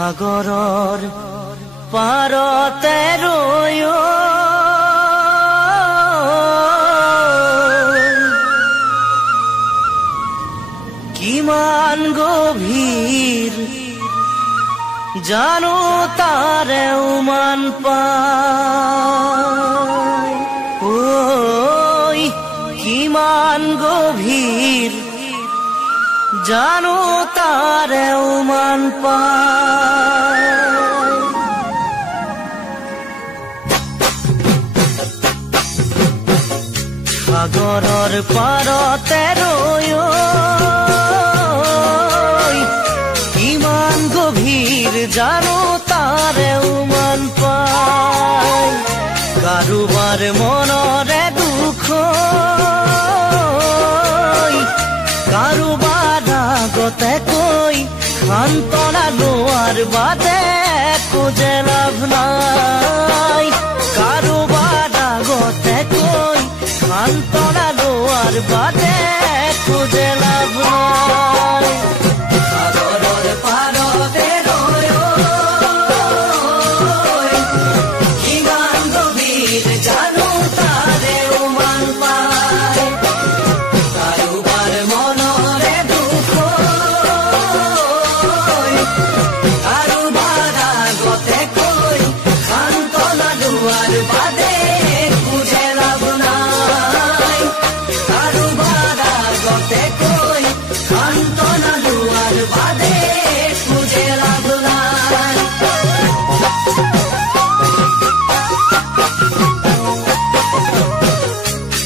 সাগৰৰ পাৰতে ৰৈ কিমান গভীৰ জানো তাৰে উমান পায় ঐ কিমান গভীৰ জানো তাৰে উমান পায় সাগৰৰ পাৰতে ৰৈ কিমান গভীৰ জানো তাৰে উমান পায় কাৰোবাৰ মনৰে দুখ কাৰোবাৰ আগতে কৈ সান্তনা লোৱাৰ বাদে একো যে লাভ নাই কাৰোবাৰ আগতে কৈ সান্তনা লোৱাৰ বাদে একো যে লাভ নাই সাগৰৰ পাৰতে ৰৈ কিমান গভীৰ জানো তাৰে উমান পায় কাৰোবাৰ মনৰে দুখ কাৰোবাৰ আগতে কৈ সান্তনা লোৱাৰ বাদে একো যে লাভ নাই কাৰোবাৰ আগতে কৈ সান্তনা লোৱাৰ বাদে একো যে লাভ নাই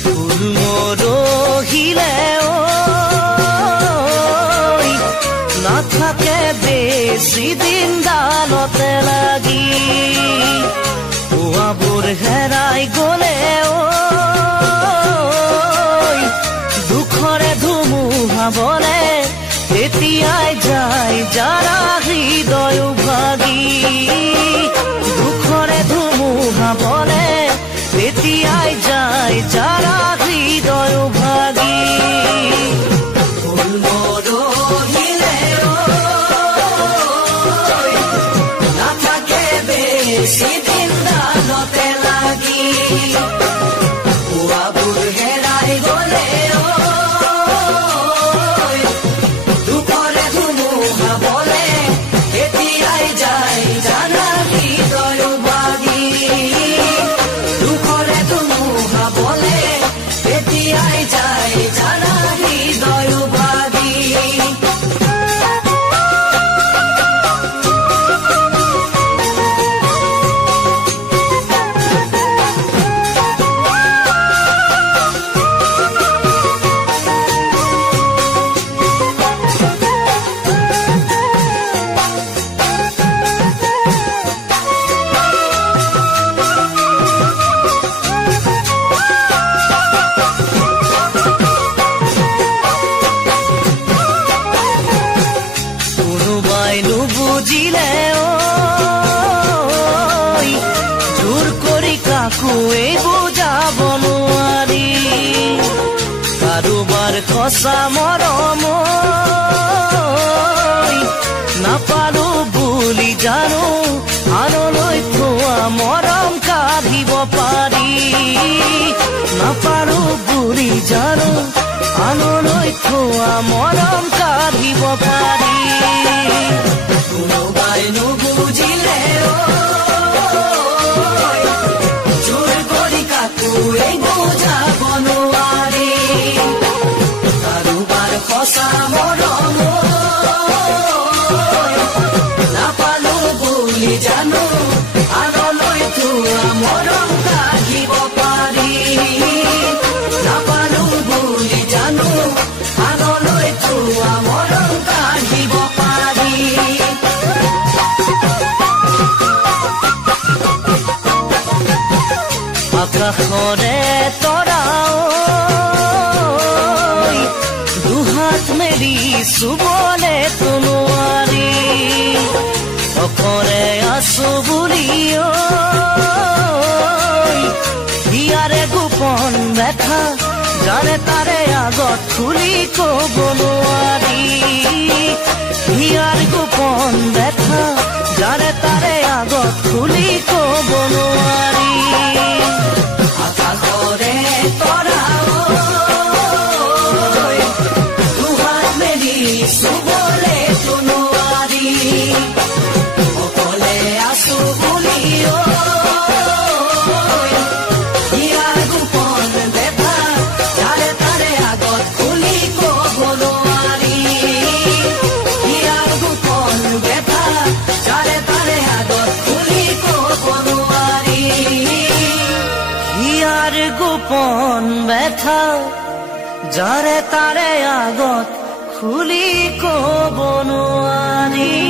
ফুল মৰহিলে নাথাকে বেছি দিন ডালতে লাগি পুৱাবোৰ হেৰাই গলে দুখৰে ধুমুহা বলে তেতিয়াই যায় যাৰা হৃদয় ভাগি দুখৰে ধুমুহা বলে তেতিয়াই যায় যাৰা হৃদয় ভাগি ফুল মৰহিলে নাথাকে বেছি দিন ডালতে লাগি পুৱাবোৰ হেৰাই গলে দুখৰে ধুমুহা বলে তেতিয়াই যায় যাৰা হৃদয় ভাগি দুখৰে ধুমুহা বলে তেতিয়াই যায় যাৰা হৃদয় ভাগি কোনোবাই নুবুজিলে জোৰ কৰি কাকো এই বুজাব নোৱাৰি কাৰোবাৰ সঁচা মৰম নাপালো বুলি জানো আনলৈ থোৱা মৰম কাঢ়িব পাৰি নাপালো বুলি জানো আনলৈ থোৱা মৰম কাঢ়িব পাৰি কোনোবাই নুবুজিলে জোৰ কৰি কাকো এই বুজাব নোৱাৰি কাৰোবাৰ সঁচা মৰম নাপালো বুলি জানো আনলৈ থোৱা মৰম কাঢ়িব পাৰি নাপালো বুলি জানো আনলৈ থোৱা মৰম কাঢ়িব পাৰি আকাশৰে তৰা দুহাত মেলি চুবলে নোৱাৰি অকলে আছো বুলি হিয়াৰে গোপন দেখা যাৰে তাৰে আগত খুলি ক'ব নোৱাৰি হিয়াৰ গোপন দেখা ব্যথা যাৰে তাৰে আগত খুলি ক'ব নোৱাৰি আকাশৰে তৰা দুহাত মেলি চুবলে নোৱাৰি অকলে আছো বুলি ইয়াৰ গোপন ব্যথা যাৰে তাৰে আগত খুলি ক'ব নোৱাৰি ইয়াৰ গোপন ব্যথা যাৰে তাৰে আগত খুলি ক'ব নোৱাৰি ইয়াৰ গোপন ব্যথা যাৰে তাৰে আগত খুলি ক'ব নোৱাৰি